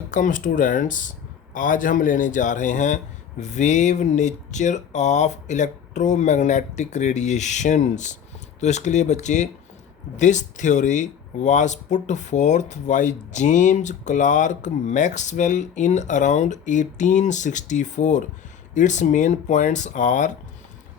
Welcome students. आज हम लेने जा रहे हैं wave nature of electromagnetic radiations. तो इसके लिए बच्चे, this theory was put forth by James Clerk Maxwell in around 1864। Its main points are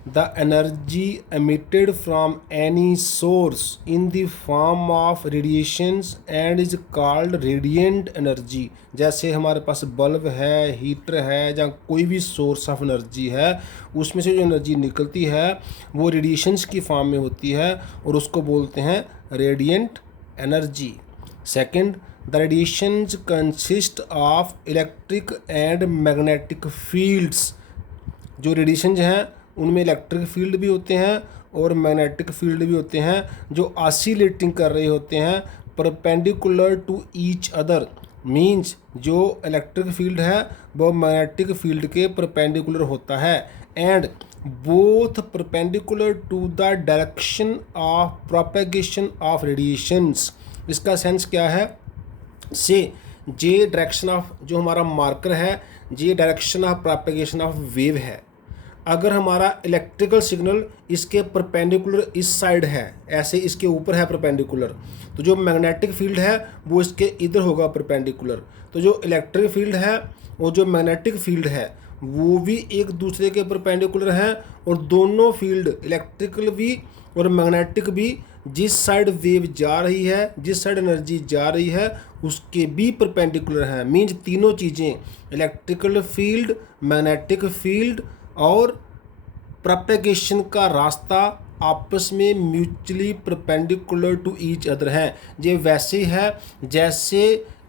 the energy emitted from any source in the form of radiations and is called radiant energy। जैसे हमारे पास bulb है, heater है, या कोई भी source of energy है, उसमें से जो एनर्जी निकलती है वो रेडिएशंस की फॉर्म में होती है और उसको बोलते हैं radiant energy. Second, the radiations consist of electric and magnetic fields. जो रेडिएशंस हैं उनमें इलेक्ट्रिक फील्ड भी होते हैं और मैग्नेटिक फील्ड भी होते हैं जो ऑसिलेटिंग कर रहे होते हैं perpendicular to each other. Means जो इलेक्ट्रिक फील्ड है वो मैग्नेटिक फील्ड के परपेंडिकुलर होता है and both perpendicular to the direction of propagation of radiations. इसका सेंस क्या है? से जे डायरेक्शन ऑफ जो हमारा मार्कर है, जे direction of propagation of wave है। अगर हमारा इलेक्ट्रिकल सिग्नल इसके परपेंडिकुलर इस साइड है, ऐसे इसके ऊपर है परपेंडिकुलर, तो जो मैग्नेटिक फील्ड है वो इसके इधर होगा परपेंडिकुलर। तो जो इलेक्ट्रिक फील्ड है और जो मैग्नेटिक फील्ड है वो भी एक दूसरे के परपेंडिकुलर हैं और दोनों फील्ड इलेक्ट्रिकल भी और मैग्नेटिक भी जिस साइड वेव जा रही है, जिस साइड एनर्जी जा रही है उसके भी परपेंडिकुलर हैं। मीन्स तीनों चीज़ें, इलेक्ट्रिकल फील्ड, मैग्नेटिक फील्ड और प्रोपेगेशन का रास्ता आपस में mutually perpendicular to each other हैं। ये वैसे है जैसे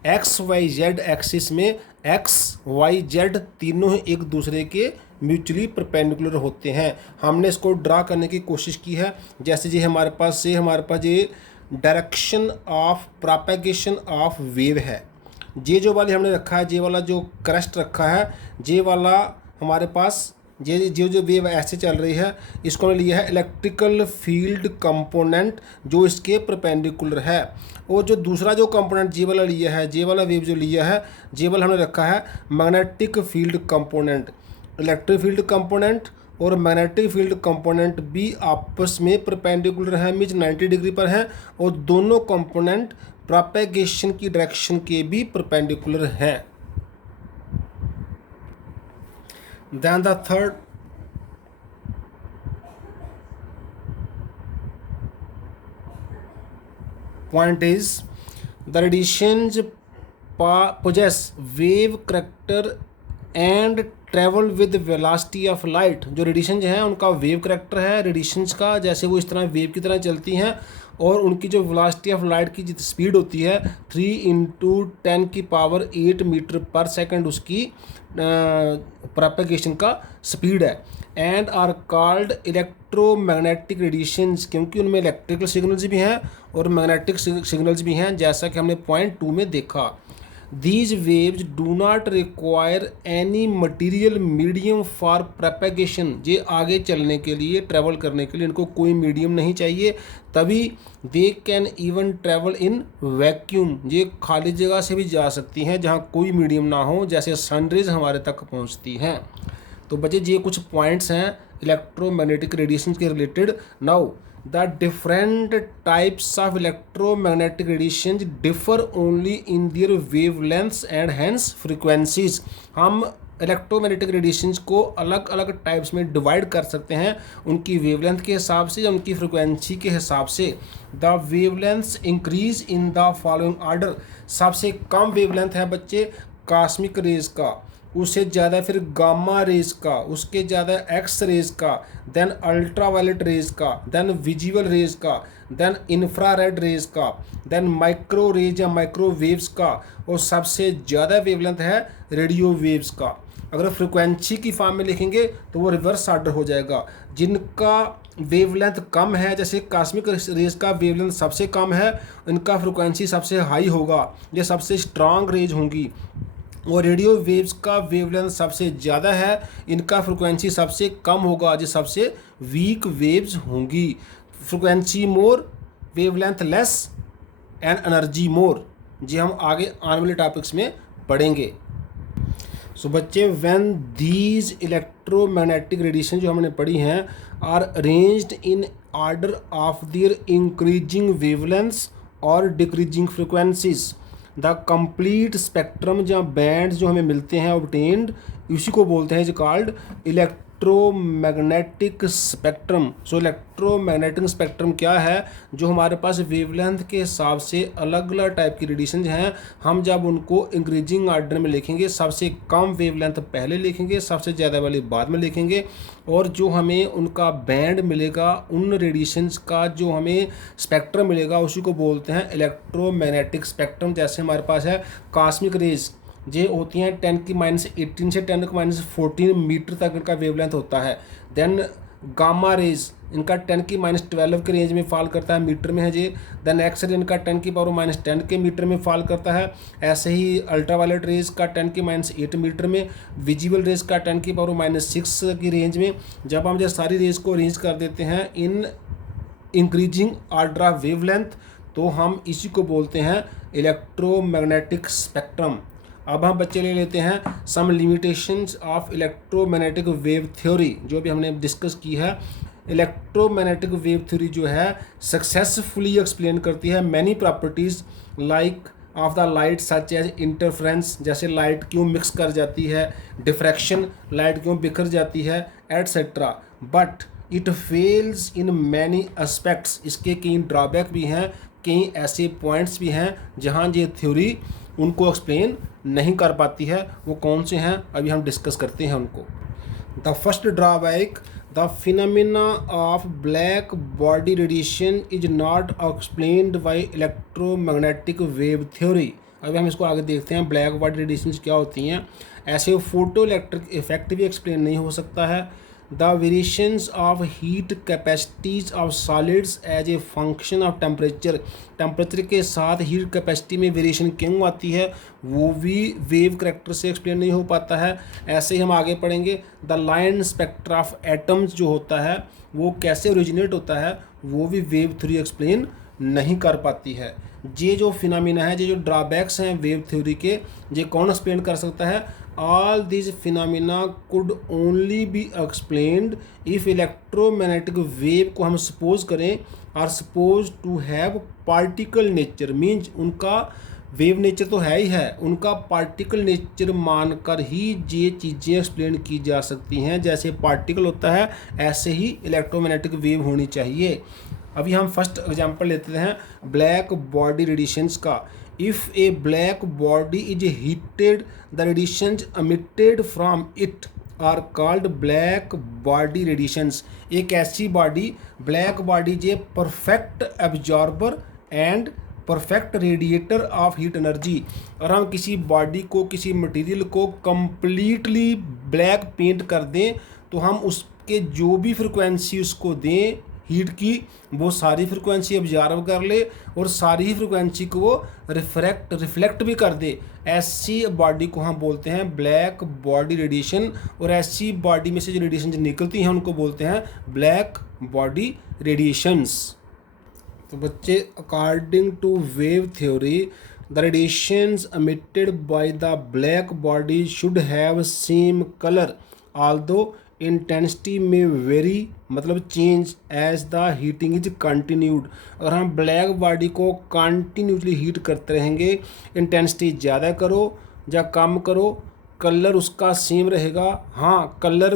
एक्स वाई जेड एक्सिस में एक्स वाई जेड तीनों एक दूसरे के म्यूचुअली परपेंडिकुलर होते हैं। हमने इसको ड्रा करने की कोशिश की है। जैसे ये हमारे पास ये direction of propagation of wave है। ये जो वाली हमने रखा है, ये वाला जो क्रस्ट रखा है, ये वाला हमारे पास ये जो वेव ऐसे चल रही है, इसको हमने लिया है इलेक्ट्रिकल फील्ड कंपोनेंट जो इसके परपेंडिकुलर है। और जो दूसरा जो कंपोनेंट जे वाला लिया है, जे वाला वेव जो लिया है, जे वाला हमने रखा है magnetic field component. Electric field component और मैग्नेटिक फील्ड कंपोनेंट भी आपस में परपेंडिकुलर हैं, मीन्स 90 डिग्री पर हैं, और दोनों कंपोनेंट प्रोपेगेशन की डायरेक्शन के भी परपेंडिकुलर हैं। Then the third point is the radiations possess wave character and travel with velocity of light। जो रेडिएशंस हैं उनका वेव करेक्टर है रेडिएशंस का, जैसे वो इस तरह वेव की तरह चलती हैं, और उनकी जो वेलोसिटी ऑफ लाइट की जितनी स्पीड होती है 3 × 10⁸ मीटर पर सेकंड उसकी प्रोपेगेशन का स्पीड है। And are called electromagnetic radiations, क्योंकि उनमें इलेक्ट्रिकल सिग्नल्स भी हैं और मैग्नेटिक सिग्नल्स भी हैं, जैसा कि हमने पॉइंट 2 में देखा। These waves do not require any material medium for propagation। ये आगे चलने के लिए, ट्रैवल करने के लिए इनको कोई मीडियम नहीं चाहिए, तभी they can even travel in vacuum। ये खाली जगह से भी जा सकती हैं जहाँ कोई मीडियम ना हो, जैसे सनरेज हमारे तक पहुँचती हैं। तो बच्चे ये कुछ पॉइंट्स हैं इलेक्ट्रोमैग्नेटिक रेडिएशन के related. Now the different types of electromagnetic radiations differ only in their wavelengths and hence frequencies। हम इलेक्ट्रोमैग्नेटिक रेडिएशंस को अलग अलग टाइप्स में डिवाइड कर सकते हैं उनकी वेवलेंथ के हिसाब से या उनकी फ्रिक्वेंसी के हिसाब से। The wavelengths increase in the following order. सबसे कम वेवलेंथ है बच्चे कॉस्मिक रेज का, उससे ज़्यादा फिर गामा रेज का, उसके ज़्यादा एक्स रेज का, देन अल्ट्रावायलेट रेज का, देन विजिबल रेज का, देन इंफ्रारेड रेज का, देन माइक्रो रेज या माइक्रोवेव्स का, और सबसे ज़्यादा वेवलेंथ है रेडियो वेव्स का। अगर फ्रिक्वेंसी की फॉर्म में लिखेंगे तो वो रिवर्स ऑर्डर हो जाएगा। जिनका वेवलेंथ कम है, जैसे कॉस्मिक रेज का वेवलेंथ सबसे कम है, इनका फ्रिक्वेंसी सबसे हाई होगा, ये सबसे स्ट्रांग रेज होंगी। और रेडियो वेव्स का वेवलेंथ सबसे ज़्यादा है, इनका फ्रिक्वेंसी सबसे कम होगा, जो सबसे वीक वेव्स होंगी। Frequency more, wavelength less and energy more. जी हम आगे आने वाले टॉपिक्स में पढ़ेंगे। सो बच्चे, व्हेन दीज इलेक्ट्रोमैग्नेटिक रेडिएशन जो हमने पढ़ी हैं are arranged in order of their increasing wavelengths और decreasing frequencies, the complete spectrum या बैंड्स जो हमें मिलते हैं ऑब्टेन्ड, इसी को बोलते हैं, is called electromagnetic spectrum. So electromagnetic spectrum क्या है? जो हमारे पास वेवलेंथ के हिसाब से अलग अलग टाइप की रेडिएशन हैं, हम जब उनको इंक्रीजिंग आर्डर में लिखेंगे, सबसे कम वेवलेंथ पहले लिखेंगे, सबसे ज़्यादा वाली बाद में लिखेंगे, और जो हमें उनका बैंड मिलेगा, उन रेडिएशंस का जो हमें स्पेक्ट्रम मिलेगा, उसी को बोलते हैं इलेक्ट्रोमैग्नेटिक स्पेक्ट्रम। जैसे हमारे पास है कॉस्मिक रेज, ये होती हैं 10⁻18 से 10⁻14 मीटर तक इनका वेवलेंथ होता है। देन गामा रेज, इनका 10⁻12 के रेंज में फॉल करता है, मीटर में है ये। देन एक्स रे इनका 10⁻10 के मीटर में फॉल करता है। ऐसे ही अल्ट्रावायलेट रेज का 10⁻8 मीटर में, विजिबल रेज का 10⁻6 की रेंज में। जब हम सारी रेज को अरेंज कर देते हैं in increasing order of wavelength, तो हम इसी को बोलते हैं इलेक्ट्रोमैग्नेटिक स्पेक्ट्रम। अब हम बच्चे ले लेते हैं some limitations of electromagnetic wave theory, जो भी हमने डिस्कस की है। इलेक्ट्रोमैग्नेटिक वेव थ्योरी जो है सक्सेसफुली एक्सप्लेन करती है many properties like of the light such as interference, जैसे लाइट क्यों मिक्स कर जाती है, डिफ्रैक्शन, लाइट क्यों बिखर जाती है, etcetera. But it fails in many aspects, इसके कई ड्रॉबैक भी हैं, कई ऐसे पॉइंट्स भी हैं जहाँ ये थ्योरी उनको एक्सप्लेन नहीं कर पाती है। वो कौन से हैं, अभी हम डिस्कस करते हैं उनको। The first drawback, the phenomena of black body radiation is not explained bye electromagnetic wave theory. अभी हम इसको आगे देखते हैं, ब्लैक बॉडी रेडिएशन क्या होती हैं। ऐसे फोटो इलेक्ट्रिक इफेक्ट भी एक्सप्लेन नहीं हो सकता है। The variations of heat capacities of solids as a function of temperature, temperature के साथ हीट कैपेसिटी में वेरिएशन क्यों आती है, वो भी वेव करैक्टर से एक्सप्लेन नहीं हो पाता है। ऐसे ही हम आगे पढ़ेंगे, the line spectra of atoms जो होता है वो कैसे ओरिजिनेट होता है, वो भी वेव थ्योरी एक्सप्लेन नहीं कर पाती है। ये जो फिनोमेना है, ये जो ड्रॉबैक्स हैं वेव थ्योरी के, ये कौन एक्सप्लेन कर सकता है? All these phenomena could only be explained if electromagnetic wave को हम सपोज करें और suppose to have particle nature, means उनका वेव नेचर तो है ही है, उनका पार्टिकल नेचर मानकर ही ये चीज़ें एक्सप्लेन की जा सकती हैं। जैसे पार्टिकल होता है ऐसे ही इलेक्ट्रोमैग्नेटिक वेव होनी चाहिए। अभी हम फर्स्ट एग्जांपल लेते हैं ब्लैक बॉडी रेडिएशंस का। If a black body is heated, the radiations emitted from it are called black body radiations। एक ऐसी बॉडी, ब्लैक बॉडी जो perfect absorber and perfect radiator of heat energy. और हम किसी body को, किसी material को कंप्लीटली ब्लैक पेंट कर दें, तो हम उसके जो भी फ्रिक्वेंसी उसको दें हीट की, वो सारी फ्रिक्वेंसी ऑब्जर्व कर ले और सारी ही फ्रिक्वेंसी को वो रिफ्लेक्ट भी कर दे। ऐसी बॉडी को हम बोलते हैं ब्लैक बॉडी रेडिएशन, और ऐसी बॉडी में से जो रेडिएशन निकलती हैं उनको बोलते हैं ब्लैक बॉडी रेडिएशंस। तो बच्चे, according to wave theory, the radiations emitted by the black body should have same colour, although intensity में वेरी, मतलब change as the heating is continued. अगर हम ब्लैक बॉडी को कंटिन्यूसली हीट करते रहेंगे, intensity ज़्यादा करो या कम करो, कलर उसका सेम रहेगा। हाँ, कलर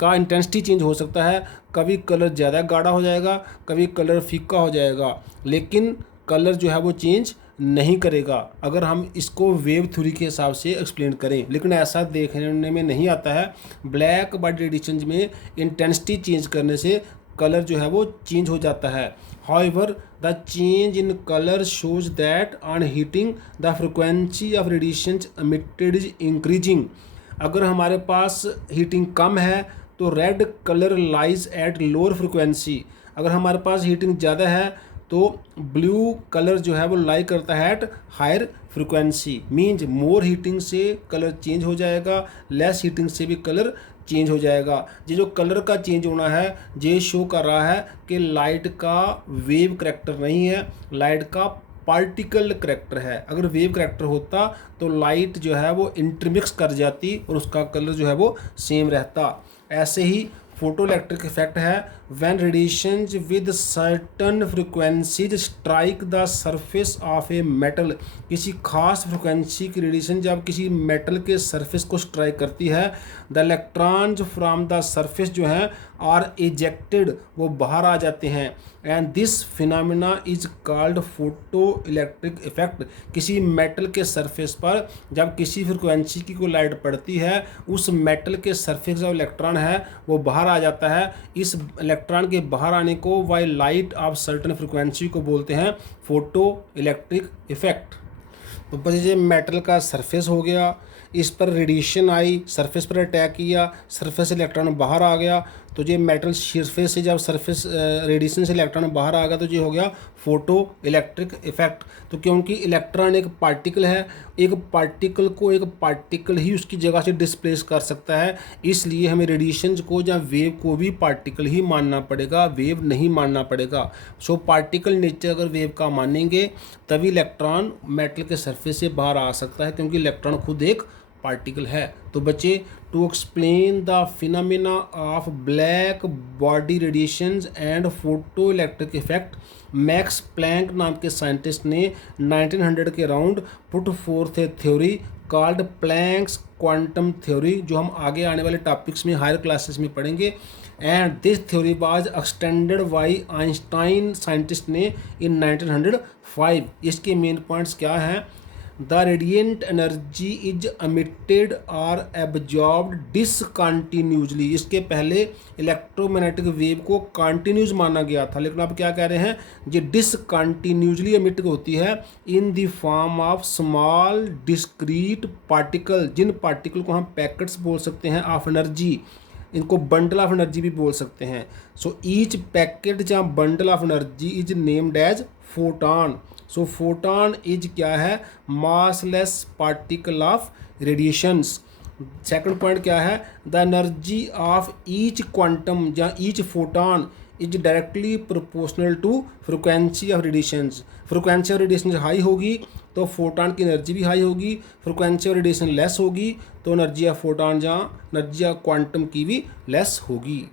का इंटेंसिटी चेंज हो सकता है, कभी कलर ज़्यादा गाढ़ा हो जाएगा, कभी कलर फीका हो जाएगा, लेकिन कलर जो है वो चेंज नहीं करेगा अगर हम इसको वेव थ्योरी के हिसाब से एक्सप्लेन करें। लेकिन ऐसा देखने में नहीं आता है। ब्लैक बॉडी रेडिएशन में इंटेंसिटी चेंज करने से कलर जो है वो चेंज हो जाता है। However the change in colour shows that on heating the frequency of radiation emitted is increasing. अगर हमारे पास हीटिंग कम है तो red colour lies at lower frequency, अगर हमारे पास हीटिंग ज़्यादा है तो ब्लू कलर जो है वो लाई करता है at higher frequency. Means more heating से कलर चेंज हो जाएगा, लेस हीटिंग से भी कलर चेंज हो जाएगा। ये जो कलर का चेंज होना है ये शो कर रहा है कि लाइट का वेव करैक्टर नहीं है, लाइट का पार्टिकल करैक्टर है। अगर वेव करैक्टर होता तो लाइट जो है वो इंटरमिक्स कर जाती और उसका कलर जो है वो सेम रहता। ऐसे ही फोटो इलेक्ट्रिक इफेक्ट है when radiations with certain frequencies strike the surface of a metal. किसी खास फ्रिक्वेंसी की रेडिएशन जब किसी मेटल के सरफेस को स्ट्राइक करती है, the electrons from the surface जो हैं आर इजेक्टेड, वो बाहर आ जाते हैं। And this phenomena is called photo electric effect. किसी मेटल के सरफेस पर जब किसी फ्रिक्वेंसी की कोई लाइट पड़ती है, उस मेटल के सरफेस जो इलेक्ट्रॉन है वो बाहर आ जाता है। इस इलेक्ट्रॉन के बाहर आने को by light of certain frequency को बोलते हैं फोटो इलेक्ट्रिक इफेक्ट। तो बस ये मेटल का सरफेस हो गया, इस पर रेडिएशन आई, सरफेस पर अटैक किया, सरफेस से इलेक्ट्रॉन बाहर आ गया। तो ये मेटल सरफेस से जब सरफेस रेडिएशन से इलेक्ट्रॉन बाहर आ गया तो ये हो गया फोटो इलेक्ट्रिक इफेक्ट। तो क्योंकि इलेक्ट्रॉन एक पार्टिकल है, एक पार्टिकल को एक पार्टिकल ही उसकी जगह से डिस्प्लेस कर सकता है, इसलिए हमें रेडिएशन को या वेव को भी पार्टिकल ही मानना पड़ेगा, वेव नहीं मानना पड़ेगा। सो पार्टिकल नेचर अगर वेव का मानेंगे तभी इलेक्ट्रॉन मेटल के सरफेस से बाहर आ सकता है, क्योंकि इलेक्ट्रॉन खुद एक पार्टिकल है। तो बच्चे, to explain the phenomena of black body radiations and photo electric effect, Max Planck नाम के साइंटिस्ट ने 1900 के around put forth a theory called Planck's quantum theory, जो हम आगे आने वाले टॉपिक्स में हायर क्लासेस में पढ़ेंगे। And this theory was extended by Einstein scientist ने इन 1905। इसके मेन पॉइंट्स क्या हैं? The radiant energy is emitted और एब्जॉर्ब्ड डिसकंटिन्यूसली। इसके पहले इलेक्ट्रोमैग्नेटिक वेव को कंटिन्यूस माना गया था, लेकिन अब क्या कह रहे हैं, ये डिसकंटिन्यूसली एमिट होती है in the form of small discrete particle. जिन पार्टिकल को हम पैकेट्स बोल सकते हैं ऑफ एनर्जी, इनको बंडल ऑफ एनर्जी भी बोल सकते हैं। सो ईच पैकेट या bundle of energy is named as photon. So photon is क्या है? Massless particle of radiations. Second point क्या है? The energy of each quantum या each photon is directly proportional to frequency of radiations. Frequency of radiation high होगी तो photon की energy भी high होगी, फ्रिक्वेंसी ऑफ रेडिएशन लेस होगी तो एनर्जी ऑफ फोटॉन या एनर्जी ऑफ क्वांटम की भी लेस होगी।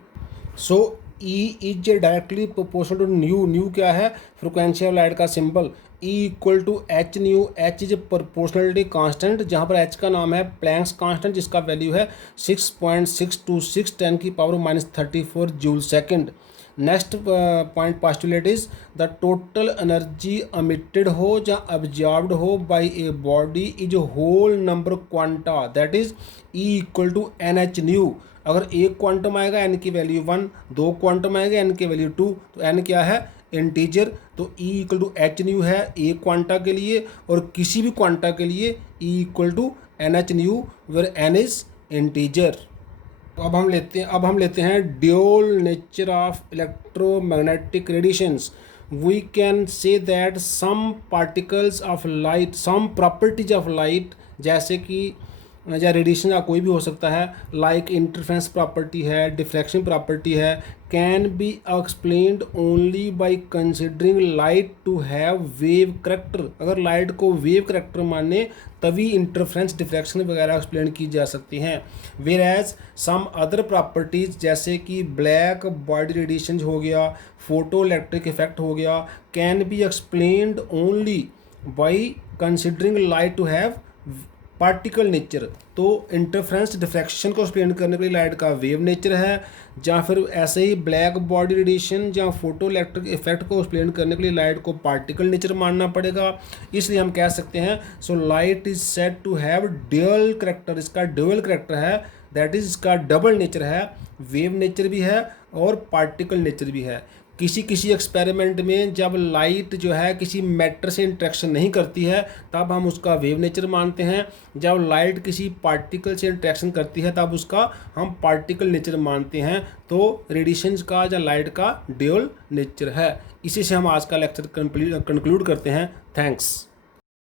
So E is directly proportional to nu. Nu क्या है? फ्रिक्वेंसी ऑफ लाइट का symbol. E equal to H nu. H is proportionality constant, जहाँ पर एच का नाम है प्लैंक्स कांस्टेंट, जिसका वैल्यू है 6.626 10⁻34 joule second. Next point postulate is the total energy emitted हो या एब्जॉर्ब्ड हो by a body is whole number quanta, that is E equal to NH nu. अगर एक क्वांटम आएगा n की वैल्यू 1, दो क्वांटम आएगा n की वैल्यू 2, तो n क्या है? इंटीजर। तो E equal to H nu है एक क्वांटा के लिए, और किसी भी क्वांटा के लिए E equal to NH nu where n is integer. अब हम लेते हैं dual nature of electromagnetic radiations. We can say that some particles of light, some properties of light, जैसे कि या रेडिएशन का कोई भी हो सकता है, लाइक इंटरफेरेंस प्रॉपर्टी है, डिफ्रैक्शन प्रॉपर्टी है, can be explained only by considering light to have wave character. अगर लाइट को वेव करैक्टर माने तभी इंटरफेरेंस डिफ्रैक्शन वगैरह एक्सप्लेन की जा सकती हैं। Where as some other properties जैसे कि ब्लैक बॉडी रेडिएशन हो गया, फोटो इलेक्ट्रिक इफेक्ट हो गया, can be explained only by considering light to have particle nature. तो इंटरफेरेंस डिफ्रैक्शन को एक्सप्लेन करने के लिए लाइट का वेव नेचर है, या फिर ऐसे ही ब्लैक बॉडी रेडिएशन या फोटो इलेक्ट्रिक इफेक्ट को एक्सप्लेन करने के लिए लाइट को पार्टिकल नेचर मानना पड़ेगा। इसलिए हम कह सकते हैं so light is said to have dual character. इसका ड्यूअल करैक्टर है, दैट इज इसका डबल नेचर है, वेव नेचर भी है और पार्टिकल नेचर भी है। किसी एक्सपेरिमेंट में जब लाइट जो है किसी मैटर से इंटरेक्शन नहीं करती है तब हम उसका वेव नेचर मानते हैं, जब लाइट किसी पार्टिकल से इंटरेक्शन करती है तब उसका हम पार्टिकल नेचर मानते हैं। तो रेडिएशन का या लाइट का ड्यूअल नेचर है। इसी से हम आज का लेक्चर कंक्लूड करते हैं। थैंक्स।